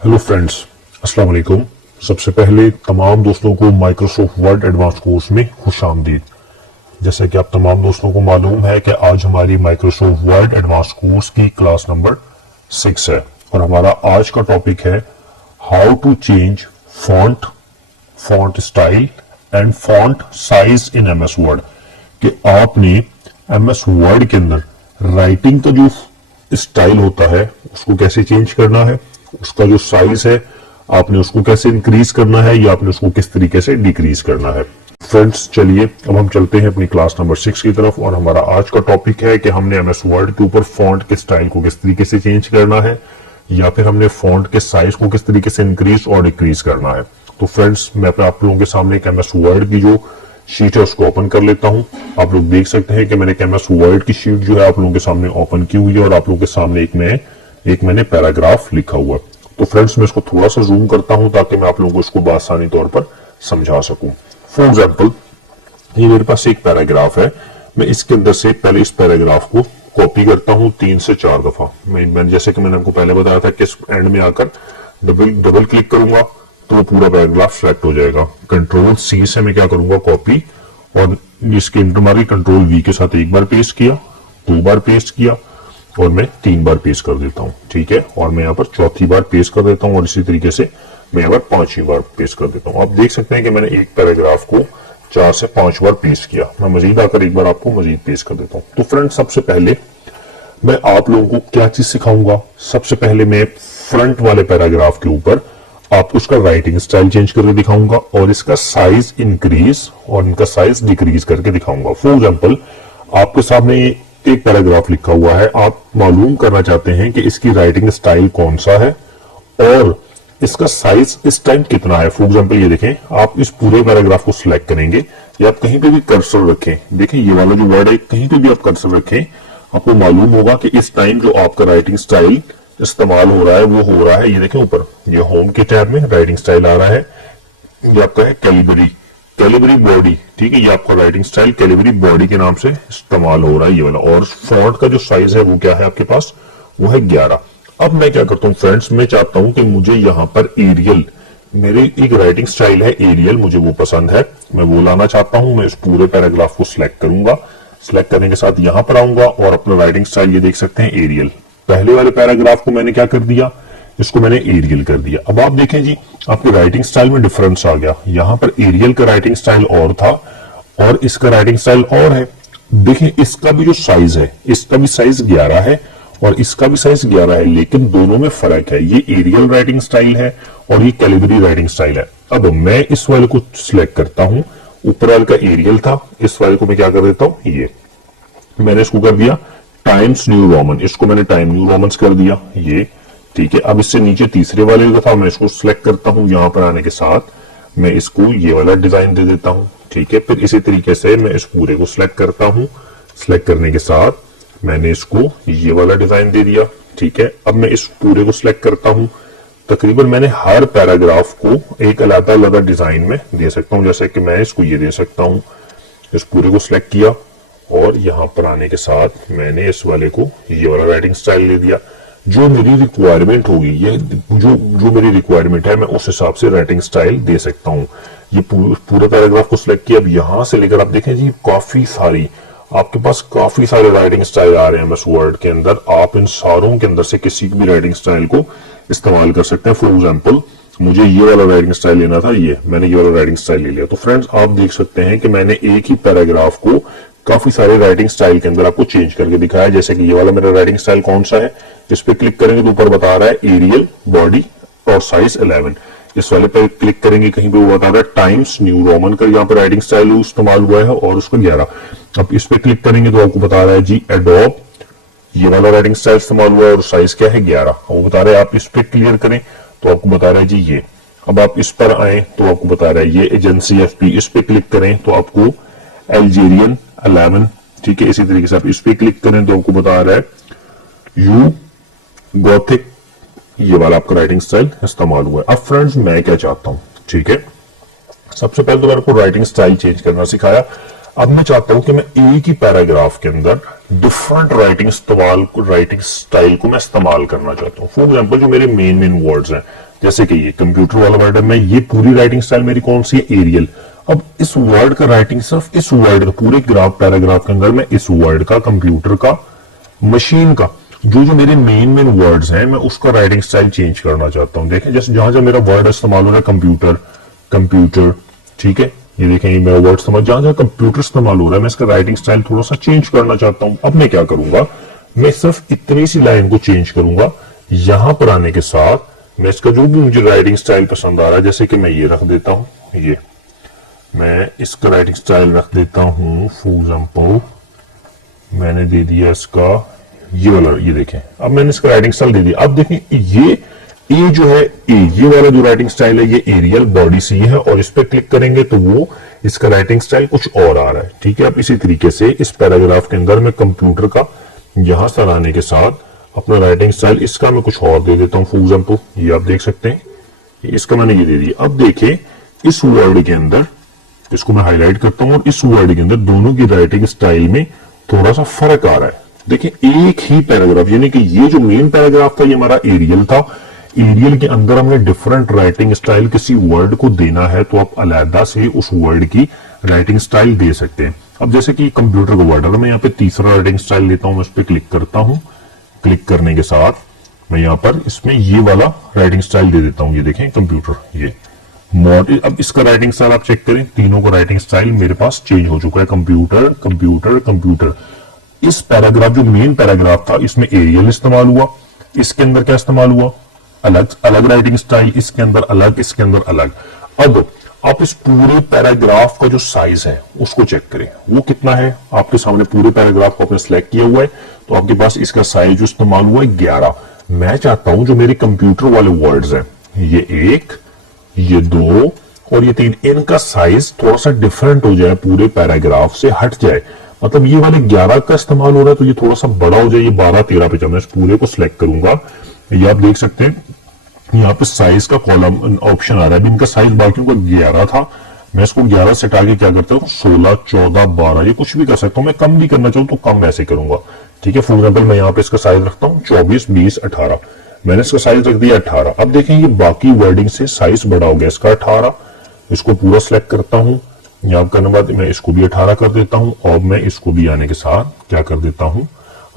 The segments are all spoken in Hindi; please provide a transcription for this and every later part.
हेलो फ्रेंड्स, अस्सलाम वालेकुम। सबसे पहले तमाम दोस्तों को माइक्रोसॉफ्ट वर्ड एडवांस कोर्स में खुशामदीद। जैसे कि आप तमाम दोस्तों को मालूम है कि आज हमारी माइक्रोसॉफ्ट वर्ड एडवांस कोर्स की क्लास नंबर 6 है और हमारा आज का टॉपिक है how to change font, font style and font size in MS Word. कि आपने एमएस वर्ड के अंदर राइटिंग का जो स्टाइल होता है उसको कैसे चेंज करना है, उसका जो साइज है आपने उसको कैसे इंक्रीज करना है या आपने उसको किस तरीके से डिक्रीज करना है। फ्रेंड्स, चलिए अब हम चलते हैं अपनी क्लास नंबर 6 की तरफ और हमारा आज का टॉपिक है कि हमने एमएस वर्ड के ऊपर फॉन्ट के स्टाइल को किस तरीके से चेंज करना है या फिर हमने फॉन्ट के साइज को किस तरीके से इंक्रीज और डिक्रीज करना है। तो फ्रेंड्स, मैं आप लोगों के सामने एक एमएस वर्ड की जो शीट है उसको ओपन कर लेता हूं। आप लोग देख सकते हैं कि मैंने एमएस वर्ड की शीट जो है आप लोगों के सामने ओपन की हुई है और आप लोगों के सामने एक मैंने पैराग्राफ लिखा हुआ। तो फ्रेंड्स, मैं इसको थोड़ा सा जूम करता हूं ताकि मैं आप लोगों को इसको आसानी तौर पर समझा सकूं। फॉर एग्जाम्पल, ये मेरे पास एक पैराग्राफ है। मैं इसके अंदर से पहले इस पैराग्राफ को कॉपी करता हूं 3 से 4 दफा। मैं जैसे कि मैंने आपको पहले बताया था कि इस एंड में आकर डबल क्लिक करूंगा तो वो पूरा पैराग्राफ सेलेक्ट हो जाएगा। कंट्रोल सी से मैं क्या करूंगा, कॉपी, और इसके इंटर मार के कंट्रोल वी के साथ एक बार पेस्ट किया, 2 बार पेस्ट किया और मैं 3 बार पेस्ट कर देता हूं। ठीक है, और मैं यहाँ पर चौथी बार पेस्ट कर देता हूं और इसी तरीके से मैं यहाँ पर 5वीं बार पेस्ट कर देता हूं। आप देख सकते हैं कि मैंने एक पैराग्राफ को 4 से 5 बार पेस्ट किया। मैं मजीद आकर एक बार आपको मजीद पेस्ट कर देता हूं। तो फ्रेंड, सबसे पहले मैं आप लोगों को क्या चीज सिखाऊंगा। सबसे पहले मैं फ्रंट वाले पैराग्राफ के ऊपर आपको उसका राइटिंग स्टाइल चेंज करके दिखाऊंगा और इसका साइज इंक्रीज और इनका साइज डिक्रीज करके दिखाऊंगा। फॉर एग्जाम्पल, आपके सामने एक पैराग्राफ लिखा हुआ है, आप मालूम करना चाहते हैं कि इसकी राइटिंग स्टाइल कौन सा है और इसका साइज इस टाइम कितना है। फॉर एग्जाम्पल, ये देखें, आप इस पूरे पैराग्राफ को सिलेक्ट करेंगे या आप कहीं पे भी कर्सर रखें, देखें ये वाला जो वर्ड है कहीं पे भी आप कर्सर रखें, आपको मालूम होगा कि इस टाइम जो आपका राइटिंग स्टाइल इस्तेमाल हो रहा है वो हो रहा है, ये देखें ऊपर ये होम के टैब में राइटिंग स्टाइल आ रहा है। ये आपका है कैलिबरी बॉडी। ठीक है, ये आपका राइटिंग स्टाइल कैलिबरी बॉडी के नाम से इस्तेमाल हो रहा है ये वाला। और फॉन्ट का जो साइज है वो क्या है आपके पास, वो है 11। अब मैं क्या करता हूँ फ्रेंड्स, मैं चाहता हूं कि मुझे यहां पर एरियल, मेरे एक राइटिंग स्टाइल है एरियल, मुझे वो पसंद है, मैं वो लाना चाहता हूं। मैं इस पूरे पैराग्राफ को सिलेक्ट करूंगा, सिलेक्ट करने के साथ यहां पर आऊंगा और अपना राइटिंग स्टाइल ये देख सकते हैं एरियल। पहले वाले पैराग्राफ को मैंने क्या कर दिया, इसको मैंने एरियल कर दिया। अब आप देखें जी, आपके राइटिंग स्टाइल में डिफरेंस आ गया। यहां पर एरियल का राइटिंग स्टाइल और था और इसका राइटिंग स्टाइल और है। देखें, इसका भी जो साइज है, इसका भी साइज 11 है और इसका भी साइज 11 है, लेकिन दोनों में फर्क है। ये एरियल राइटिंग स्टाइल है और ये कैलिबरी राइटिंग स्टाइल है। अब मैं इस वाले को सिलेक्ट करता हूं, ऊपर वाले का एरियल था, इस वाले को मैं क्या कर देता हूं, ये मैंने इसको कर दिया टाइम्स न्यू रोमन, इसको मैंने टाइम न्यू रोमन्स कर दिया ये। ठीक है, अब इससे नीचे तीसरे वाले का था, मैं इसको सिलेक्ट करता हूं, यहां पर आने के साथ मैं इसको ये वाला डिजाइन दे देता हूं। ठीक है, फिर इसी तरीके से मैं इस पूरे को सिलेक्ट करता हूं, सिलेक्ट करने के साथ मैंने इसको ये वाला डिजाइन दे दिया। ठीक है, अब मैं इस पूरे को सिलेक्ट करता हूं। तकरीबन मैंने हर पैराग्राफ को एक अलग अलग डिजाइन में दे सकता हूं, जैसे कि मैं इसको ये दे सकता हूं। इस पूरे को सिलेक्ट किया और यहां पर आने के साथ मैंने इस वाले को ये वाला राइटिंग स्टाइल दे दिया। जो मेरी रिक्वायरमेंट होगी, ये जो मेरी रिक्वायरमेंट है, मैं उस हिसाब से राइटिंग स्टाइल दे सकता हूं। ये पूरे पैराग्राफ को सिलेक्ट किया। अब यहां से लेकर आप देखें जी, काफी सारी आपके पास काफी सारे राइटिंग स्टाइल आ रहे हैं एमएस वर्ड के अंदर। आप इन सारों के अंदर से किसी भी राइटिंग स्टाइल को इस्तेमाल कर सकते हैं। फॉर एग्जाम्पल, मुझे ये वाला राइटिंग स्टाइल लेना था, मैंने ये वाला राइटिंग स्टाइल ले लिया। तो फ्रेंड्स, आप देख सकते हैं कि मैंने एक ही पैराग्राफ को काफी सारे राइटिंग स्टाइल के अंदर आपको चेंज करके दिखाया। जैसे कि ये वाला मेरा राइटिंग स्टाइल कौन सा है, इस पे क्लिक करेंगे तो ऊपर बता रहा है एरियल बॉडी और साइज 11। इस वाले पे क्लिक करेंगे कहीं पे वो बता रहा है टाइम्स न्यू रोमन का यहाँ पर राइटिंग स्टाइल इस्तेमाल हुआ है और उसका 11। अब इस पे क्लिक करेंगे तो आपको बता रहा है जी एडोब, ये वाला राइटिंग स्टाइल इस्तेमाल हुआ है और साइज क्या है 11। वो बता रहे हैं आप इस पे क्लियर करें तो आपको बता रहा है जी ये। अब आप इस पर आए तो आपको बता रहा है ये एजेंसी एफपी, इस पे क्लिक करें तो आपको अल्जेरियन 11। ठीक है, इसी तरीके से आप इस पे क्लिक करें तो आपको बता रहा है यू गॉथिक, ये वाला आपका राइटिंग स्टाइल इस्तेमाल हुआ है। अब फ्रेंड्स, मैं क्या चाहता हूं, ठीक है, सबसे पहले तो मैंने आपको राइटिंग स्टाइल चेंज करना सिखाया। अब मैं चाहता हूं कि मैं एक ही पैराग्राफ के अंदर डिफरेंट राइटिंग स्टाइल को मैं इस्तेमाल करना चाहता हूं। फॉर एग्जांपल, जो मेरे मेन वर्ड्स हैं, जैसे कि ये कंप्यूटर वाला वर्ड है, मैं ये पूरी राइटिंग स्टाइल मेरी कौन सी है, एरियल। अब इस वर्ड का राइटिंग सिर्फ इस वर्ड का पूरे ग्राफ पैराग्राफ के अंदर मैं इस वर्ड का, कंप्यूटर का, मशीन का, जो जो मेरे मेन वर्ड्स हैं मैं उसका राइटिंग स्टाइल चेंज करना चाहता हूं। देखें जैसे जहां जहां मेरा वर्ड इस्तेमाल हो रहा है कंप्यूटर, कंप्यूटर, ठीक है, ये देखें ये मेरा वर्ड इस्तेमाल, जहां जहां कंप्यूटर इस्तेमाल हो रहा है मैं इसका राइटिंग स्टाइल थोड़ा सा चेंज करना चाहता हूं। अब मैं क्या करूंगा, मैं सिर्फ इतनी सी लाइन को चेंज करूंगा। यहां पर आने के साथ मैं इसका जो भी मुझे राइटिंग स्टाइल पसंद आ रहा है, जैसे कि मैं ये रख देता हूं, ये मैं इसका राइटिंग स्टाइल रख देता हूं। फॉर एग्जाम्पल मैंने दे दिया इसका ये वाला, ये देखें अब मैंने इसका राइटिंग स्टाइल दे दिया। अब देखें ये ए जो है, ये वाला जो राइटिंग स्टाइल है ये एरियल बॉडी सी है, और इस पर क्लिक करेंगे तो वो इसका राइटिंग स्टाइल कुछ और आ रहा है, ठीक है। अब इसी तरीके से इस पैराग्राफ के अंदर मैं कंप्यूटर का यहां से आने के साथ अपना राइटिंग स्टाइल इसका मैं कुछ और दे देता हूं। फॉर एग्जाम्पल ये आप देख सकते हैं, इसका मैंने ये दे दिया। अब देखें इस वर्ड के अंदर, इसको मैं हाईलाइट करता हूं, और इस वर्ड के अंदर दोनों की राइटिंग स्टाइल में थोड़ा सा फर्क आ रहा है। देखिए एक ही पैराग्राफ, यानी कि ये जो मेन पैराग्राफ था ये हमारा एरियल था, एरियल के अंदर हमने डिफरेंट राइटिंग स्टाइल किसी वर्ड को देना है तो आप अलहदा से उस वर्ड की राइटिंग स्टाइल दे सकते हैं। अब जैसे कि कंप्यूटर का वर्ड है, मैं यहाँ पे तीसरा राइटिंग स्टाइल देता हूं, मैं इस पर क्लिक करता हूं। क्लिक करने के साथ मैं यहाँ पर इसमें ये वाला राइटिंग स्टाइल दे देता हूं, ये देखें कंप्यूटर, ये मॉडल। अब इसका राइटिंग स्टाइल आप चेक करें, तीनों का राइटिंग स्टाइल मेरे पास चेंज हो चुका है, कंप्यूटर, कंप्यूटर, कंप्यूटर। इस पैराग्राफ जो मेन पैराग्राफ था इसमें एरियल इस्तेमाल हुआ, इसके अंदर क्या इस्तेमाल हुआ, अलग अलग राइटिंग स्टाइल, इसके अंदर अलग, इसके अंदर अलग। अब आप इस पूरे पैराग्राफ का जो साइज है उसको चेक करें, वो कितना है। आपके सामने पूरे पैराग्राफ को आपने सिलेक्ट किया हुआ है, तो आपके पास इसका साइज जो इस्तेमाल हुआ है 11। मैं चाहता हूं जो मेरे कंप्यूटर वाले वर्ड्स हैं, ये 1, ये 2 और ये 3, इनका साइज थोड़ा सा डिफरेंट हो जाए, पूरे पैराग्राफ से हट जाए। मतलब ये वाले 11 का इस्तेमाल हो रहा है तो ये थोड़ा सा बड़ा हो जाए, ये 12, 13 पे। जब मैं इस पूरे को सिलेक्ट करूंगा, ये आप देख सकते हैं यहाँ पे साइज का कॉलम ऑप्शन आ रहा है। अभी इनका साइज बाकियों का 11 था, मैं इसको 11 से हटा के क्या करता हूँ 16, 14, 12, ये कुछ भी कर सकता हूँ। मैं कम भी करना चाहूँ तो कम ऐसे करूंगा, ठीक है। फॉर एग्जाम्पल मैं यहाँ पे इसका साइज रखता हूँ 24, 20, 18। मैंने इसका साइज रख दिया 18। अब देखें ये बाकी वर्डिंग से साइज बड़ा हो गया इसका 18। इसको पूरा सिलेक्ट करता हूँ, यहाँ करने बाद मैं इसको भी 18 कर देता हूँ, और मैं इसको भी आने के साथ क्या कर देता हूँ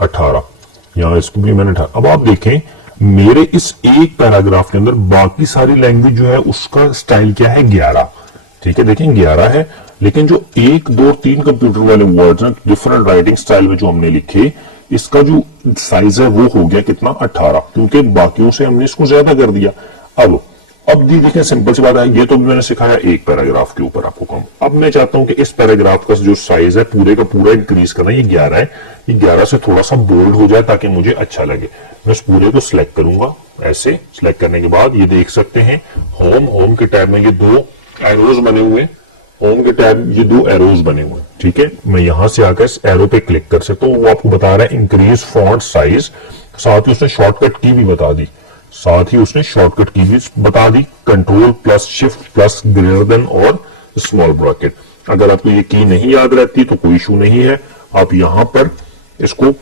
18, यहाँ इसको भी मैंने 18। अब आप देखें मेरे इस एक पैराग्राफ के अंदर बाकी सारी लैंग्वेज जो है उसका स्टाइल क्या है 11, ठीक है। देखें 11 है, लेकिन जो 1, 2, 3 कंप्यूटर वाले वर्ड्स हैं डिफरेंट राइटिंग स्टाइल में जो हमने लिखे, इसका जो साइज है वो हो गया कितना 18, क्योंकि बाकियों से हमने इसको ज्यादा कर दिया। अब देखें सिंपल सी बात है, ये तो मैंने सिखाया एक पैराग्राफ के ऊपर आपको कम। अब मैं चाहता हूं कि इस पैराग्राफ का जो साइज है पूरे का पूरा इंक्रीज करना, ये 11 है, ये 11 से थोड़ा सा बोल्ड हो जाए ताकि मुझे अच्छा लगे। मैं इस पूरे को सिलेक्ट करूंगा, ऐसे सिलेक्ट करने के बाद ये देख सकते हैं होम के टैब में ये 2 एरोज बने हुए, होम के टैब ये 2 एरोज बने हुए, ठीक है। मैं यहां से आकर इस एरो पे क्लिक कर सकता हूं, वो आपको बता रहा है इंक्रीज फॉन्ट साइज, साथ ही उसने शॉर्टकट की भी बता दी, control plus shift plus greater than और स्मॉल ब्रैकेट। अगर आपको ये की नहीं याद रहती तो कोई इशू नहीं है, आप यहां पर इसको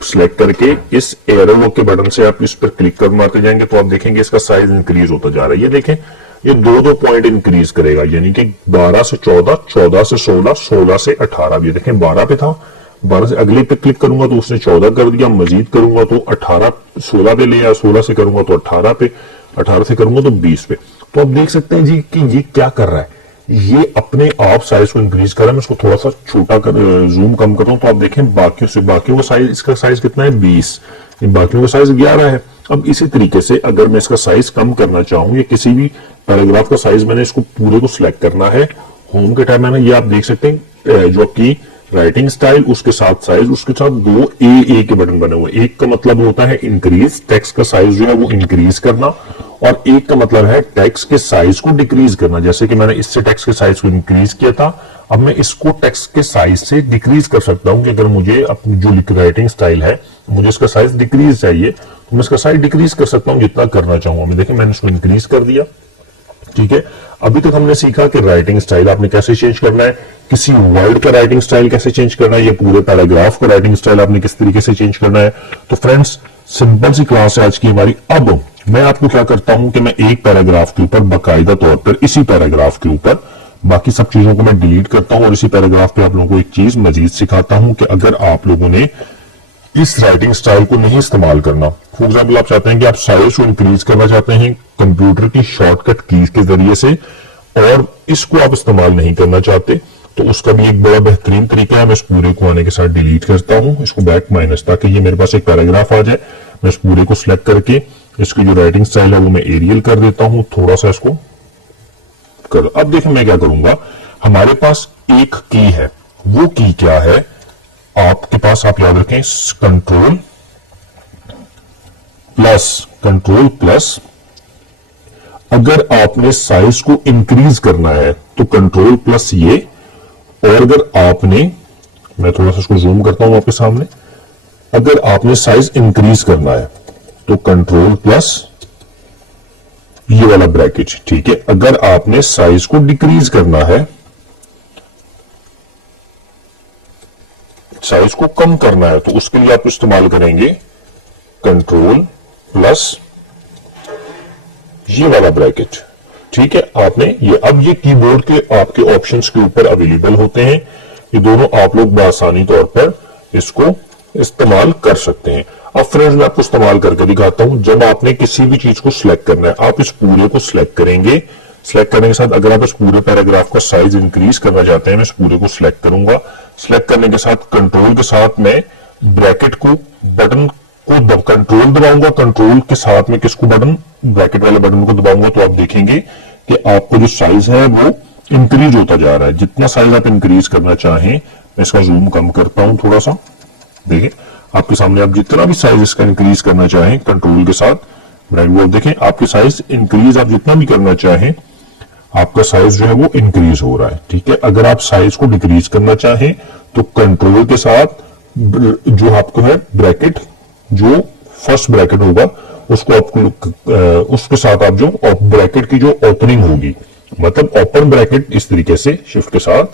सिलेक्ट करके इस एरो के बटन से आप इस पर क्लिक कर मारते जाएंगे तो आप देखेंगे इसका साइज इंक्रीज होता जा रहा है। ये देखें ये 2 पॉइंट इंक्रीज करेगा, यानी कि 12 से 14, 14 से 16, 16 से 18। ये देखें 12 पे था, 12 से अगले पे क्लिक करूंगा तो उसने 14 कर दिया, मजीद करूंगा तो 18, 16 पे ले आया, 16 से करूंगा तो 18 पे, 18 से करूंगा तो 20 पे। तो आप देख सकते हैं जी कि ये क्या कर रहा है, ये अपने आप साइज को इंक्रीज कर रहा है। मैं इसको थोड़ा सा छोटा कर जूम कम कर रहा हूं तो आप देखें बाकियों का साइज, इसका साइज कितना है 20, बाकियों का साइज 11 है। अब इसी तरीके से अगर मैं इसका साइज कम करना चाहूं या किसी भी पैराग्राफ का साइज, मैंने इसको पूरे को सिलेक्ट करना है, होम के टैब में ये आप देख सकते हैं जो आपकी राइटिंग स्टाइल उसके साथ साइज, उसके साथ 2 ए के बटन बने हुए। एक का मतलब होता है इंक्रीज, टेक्स्ट का साइज जो है वो इंक्रीज करना, और एक का मतलब है टेक्स्ट के साइज को डिक्रीज करना। जैसे कि मैंने इससे टेक्स्ट के साइज को इंक्रीज किया था, अब मैं इसको टेक्स्ट के साइज से डिक्रीज कर सकता हूं कि अगर मुझे अपनी जो राइटिंग स्टाइल है मुझे इसका साइज डिक्रीज चाहिए तो मैं इसका साइज डिक्रीज कर सकता हूं जितना करना चाहूंगा मैं। देखिए मैंने इसको इंक्रीज कर दिया, ठीक है। अभी तक हमने सीखा कि राइटिंग स्टाइल आपने कैसे चेंज करना है, किसी वर्ड का राइटिंग स्टाइल कैसे चेंज करना है, ये पूरे पैराग्राफ का राइटिंग स्टाइल आपने किस तरीके से चेंज करना है। तो फ्रेंड्स सिंपल सी क्लास है आज की हमारी। अब मैं आपको क्या करता हूं कि मैं एक पैराग्राफ के ऊपर बाकायदा तौर पर इसी पैराग्राफ के ऊपर बाकी सब चीजों को मैं डिलीट करता हूं और इसी पैराग्राफ पे आप लोगों को एक चीज मजीद सिखाता हूं कि अगर आप लोगों ने इस राइटिंग स्टाइल को नहीं इस्तेमाल करना, फॉर एग्जाम्पल आप चाहते हैं कि आप साइज को इंक्रीज करना चाहते हैं कंप्यूटर की शॉर्टकट कीज के जरिए से और इसको आप इस्तेमाल नहीं करना चाहते, तो उसका भी एक बड़ा बेहतरीन तरीका है। मैं इस पूरे को आने के साथ डिलीट करता हूं, इसको बैक माइनस, ताकि ये मेरे पास एक पैराग्राफ आ जाए। मैं इस पूरे को सिलेक्ट करके इसकी जो राइटिंग स्टाइल है वो मैं एरियल कर देता हूं, थोड़ा सा इसको कर। अब देखिए मैं क्या करूंगा, हमारे पास एक की है, वो की क्या है आपके पास, आप याद रखें कंट्रोल प्लस। अगर आपने साइज को इंक्रीज करना है तो कंट्रोल प्लस ये, और अगर आपने, मैं थोड़ा सा इसको जूम करता हूं आपके सामने, अगर आपने साइज इंक्रीज करना है तो कंट्रोल प्लस ये वाला ब्रैकेट, ठीक है। अगर आपने साइज को डिक्रीज करना है, साइज को कम करना है, तो उसके लिए आप इस्तेमाल करेंगे कंट्रोल प्लस ये वाला ब्रैकेट, ठीक है। आपने ये, अब ये कीबोर्ड के आपके ऑप्शंस के ऊपर अवेलेबल होते हैं, ये दोनों आप लोग बआसानी तौर पर इसको इस्तेमाल कर सकते हैं। अब फ्रेंड्स मैं आपको इस्तेमाल करके दिखाता हूं। जब आपने किसी भी चीज को सिलेक्ट करना है, आप इस पूरे को सिलेक्ट करेंगे, सिलेक्ट करने के साथ अगर आप इस पूरे पैराग्राफ का साइज इंक्रीज करना चाहते हैं, मैं इस पूरे को सिलेक्ट करूंगा। सिलेक्ट करने के साथ कंट्रोल के साथ मैं ब्रैकेट को, बटन को कंट्रोल दबाऊंगा, कंट्रोल के साथ में किसको, बटन, ब्रैकेट वाले बटन को दबाऊंगा, तो आप देखेंगे कि आपको जो साइज है वो इंक्रीज होता जा रहा है। जितना साइज आप इंक्रीज करना चाहें, मैं इसका जूम कम करता हूं थोड़ा सा, देखिए आपके सामने, आप जितना भी साइज इसका इंक्रीज करना चाहें कंट्रोल के साथ, ब्राइट बोर्ड देखें, आपकी साइज इंक्रीज आप जितना भी करना चाहें, आपका साइज जो है वो इंक्रीज हो रहा है, ठीक है। अगर आप साइज को डिक्रीज करना चाहें तो कंट्रोल के साथ जो आपको है ब्रैकेट, जो फर्स्ट ब्रैकेट होगा उसको आपको, उसके साथ आप जो ब्रैकेट की जो ओपनिंग होगी, मतलब ओपन ब्रैकेट, इस तरीके से शिफ्ट के साथ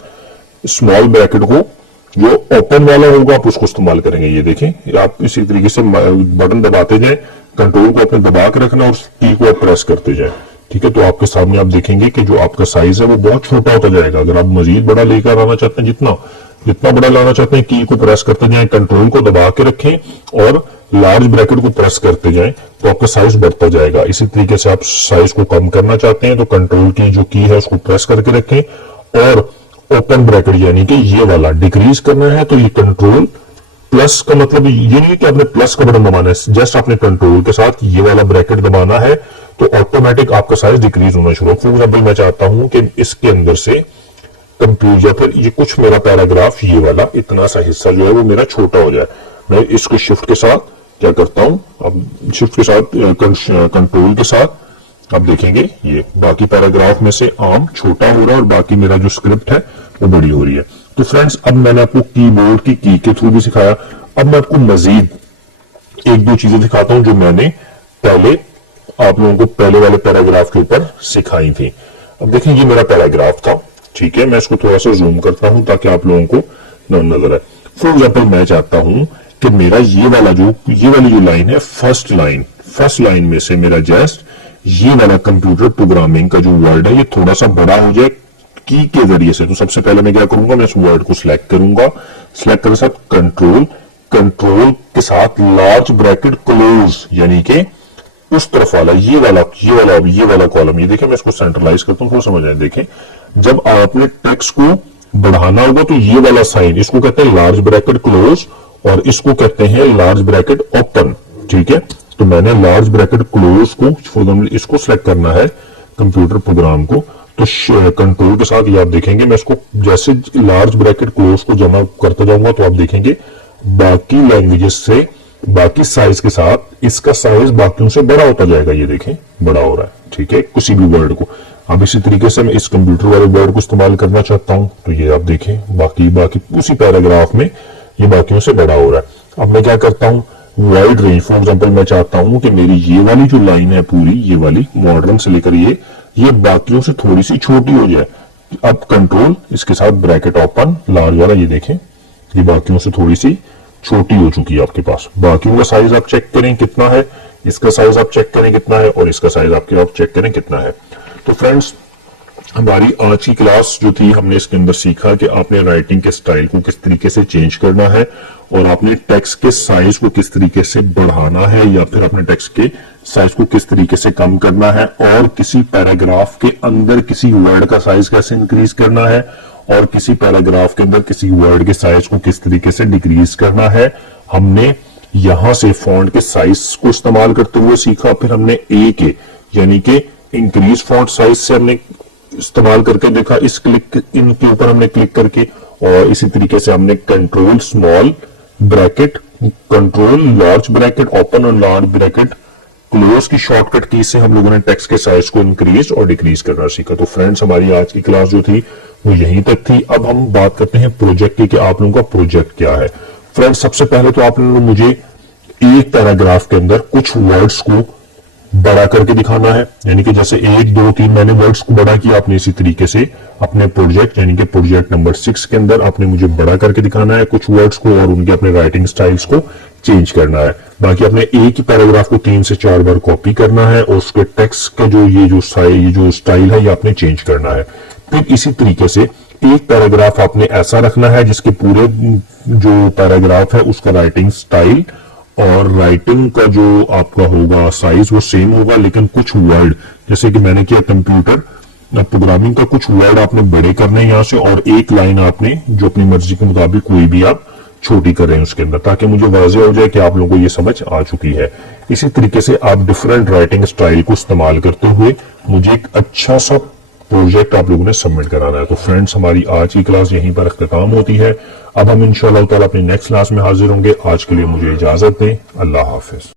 स्मॉल ब्रैकेट को जो ओपन वाला होगा आप उसको इस्तेमाल करेंगे। ये देखें, आप इसी तरीके से बटन दबाते जाएं, कंट्रोल को अपने दबा के रखना और की को आप प्रेस करते जाएं, ठीक है। तो आपके सामने आप देखेंगे कि जो आपका साइज है वो बहुत छोटा होता जाएगा। अगर आप मजीद बड़ा लेकर आना चाहते हैं, जितना बड़ा लाना चाहते हैं, की को प्रेस करते जाएं, कंट्रोल को दबा के रखें और लार्ज ब्रैकेट को प्रेस करते जाएं, तो आपका साइज बढ़ता जाएगा। इसी तरीके से आप साइज को कम करना चाहते हैं तो कंट्रोल की जो की है उसको प्रेस करके रखें, और ओपन ब्रैकेट यानी कि ये वाला डिक्रीज करना है तो ये कंट्रोल प्लस का मतलब ये नहीं कि आपने प्लस का बटन दबाना है, जस्ट आपने कंट्रोल के साथ ये वाला ब्रैकेट दबाना है तो ऑटोमेटिक आपका साइज डिक्रीज होना शुरू। फॉर एग्जाम्पल मैं चाहता हूं कि इसके अंदर से कंप्यूटर, या फिर ये कुछ मेरा पैराग्राफ, ये वाला इतना सा हिस्सा जो है वो मेरा छोटा हो जाए, मैं इसको शिफ्ट के साथ क्या करता हूं, अब शिफ्ट के साथ कंट्रोल के साथ आप देखेंगे ये बाकी पैराग्राफ में से आम छोटा हो रहा है और बाकी मेरा जो स्क्रिप्ट है वो बड़ी हो रही है। तो फ्रेंड्स अब मैंने आपको कीबोर्ड की की के थ्रू भी सिखाया, अब मैं आपको मजीद एक दो चीजें दिखाता हूं जो मैंने पहले आप लोगों को पहले वाले पैराग्राफ के ऊपर सिखाई थी। अब देखें ये मेरा पैराग्राफ था, ठीक है। मैं इसको थोड़ा सा जूम करता हूं ताकि आप लोगों को नजर आए। फॉर एग्जाम्पल मैं चाहता हूं कि मेरा ये वाली जो लाइन है, फर्स्ट लाइन में से मेरा जस्ट ये वाला कंप्यूटर प्रोग्रामिंग का जो वर्ड है ये थोड़ा सा बड़ा हो जाए की के जरिए से। तो सबसे पहले मैं क्या करूंगा, मैं इस वर्ड को सिलेक्ट करूंगा, सिलेक्ट करने के साथ कंट्रोल के साथ लार्ज ब्रैकेट क्लोज, यानी कि उस तरफ वाला ये वाला कॉलम, ये देखिए मैं इसको सेंट्रलाइज करता हूं, समझ आए। देखें जब आपने टेक्स्ट को बढ़ाना होगा तो ये वाला साइन, इसको कहते हैं लार्ज ब्रैकेट क्लोज और इसको कहते हैं लार्ज ब्रैकेट ओपन, ठीक है। तो मैंने लार्ज ब्रैकेट क्लोज को, फॉर एग्जाम्पल इसको सिलेक्ट करना है कंप्यूटर प्रोग्राम को, तो कंट्रोल के साथ ये आप देखेंगे मैं इसको जैसे लार्ज ब्रैकेट क्लोज को जमा करते जाऊंगा तो आप देखेंगे बाकी लैंग्वेजेस से, बाकी साइज के साथ इसका साइज बाकियों से बड़ा होता जाएगा। ये देखें बड़ा हो रहा है, ठीक है, किसी भी वर्ड को। अब इसी तरीके से मैं इस कंप्यूटर वाले वर्ड को इस्तेमाल करना चाहता हूं तो ये आप देखें बाकी उसी पैराग्राफ में ये बाकियों से बड़ा हो रहा है। अब मैं क्या करता हूं, वाइड रेंज, फॉर एग्जांपल मैं चाहता हूं कि मेरी ये वाली जो लाइन है पूरी, ये वाली मॉडर्न से लेकर ये बाकियों से थोड़ी सी छोटी हो जाए। अब कंट्रोल इसके साथ ब्रैकेट ओपन लार्ज वाला, ये देखें ये बाकियों से थोड़ी सी छोटी हो चुकी है आपके पास। बाकियों का साइज आप चेक करें कितना है, इसका साइज आप चेक करें कितना है और इसका साइज आपके आप चेक करें कितना है। तो फ्रेंड्स, हमारी आज की क्लास जो थी, हमने इसके अंदर सीखा कि आपने राइटिंग के स्टाइल को किस तरीके से चेंज करना है और आपने टेक्स्ट के साइज को किस तरीके से बढ़ाना है या फिर अपने टेक्स्ट के साइज को किस तरीके से कम करना है, और किसी पैराग्राफ के अंदर किसी वर्ड का साइज कैसे इंक्रीज करना है और किसी पैराग्राफ के अंदर किसी वर्ड के साइज को किस तरीके से डिक्रीज करना है। हमने यहां से फॉन्ट के साइज को इस्तेमाल करते हुए सीखा, फिर हमने ए के यानी कि इंक्रीज फॉन्ट साइज से हमने इस्तेमाल करके देखा, इस क्लिक इनके ऊपर हमने क्लिक करके, और इसी तरीके से हमने control small bracket, control large bracket, open और लार्ज ब्रैकेट, क्लोज की शॉर्टकट की से हम लोगों ने टेक्स्ट के साइज को इंक्रीज और डिक्रीज करना सीखा। तो फ्रेंड्स, हमारी आज की क्लास जो थी वो यहीं तक थी। अब हम बात करते हैं प्रोजेक्ट की कि आप लोगों का प्रोजेक्ट क्या है। फ्रेंड्स, सबसे पहले तो आप लोगों को मुझे एक पैराग्राफ के अंदर कुछ वर्ड्स को बड़ा करके दिखाना है, यानी कि जैसे 1 2 3 मैंने वर्ड्स को बड़ा किया, आपने इसी तरीके से अपने प्रोजेक्ट यानी कि प्रोजेक्ट नंबर 6 के अंदर आपने मुझे बड़ा करके दिखाना है कुछ वर्ड्स को और उनके अपने राइटिंग स्टाइल्स को चेंज करना है। बाकी आपने एक ही पैराग्राफ को 3 से 4 बार कॉपी करना है और उसके टेक्स्ट का जो स्टाइल है ये आपने चेंज करना है। फिर इसी तरीके से एक पैराग्राफ आपने ऐसा रखना है जिसके पूरे जो पैराग्राफ है उसका राइटिंग स्टाइल और राइटिंग का जो आपका होगा साइज वो सेम होगा, लेकिन कुछ वर्ड जैसे कि मैंने किया कंप्यूटर प्रोग्रामिंग का, कुछ वर्ड आपने बड़े करने हैं यहां से, और एक लाइन आपने जो अपनी मर्जी के मुताबिक कोई भी आप छोटी कर रहे हैं उसके अंदर, ताकि मुझे वाज़ेह हो जाए कि आप लोगों को ये समझ आ चुकी है। इसी तरीके से आप डिफरेंट राइटिंग स्टाइल को इस्तेमाल करते हुए मुझे एक अच्छा सा प्रोजेक्ट आप लोगों ने सबमिट कराना है। तो फ्रेंड्स, हमारी आज की क्लास यहीं पर अख्तिताम होती है। अब हम इंशाअल्लाह ताला अपनी नेक्स्ट क्लास में हाजिर होंगे। आज के लिए मुझे इजाजत दें। अल्लाह हाफिज।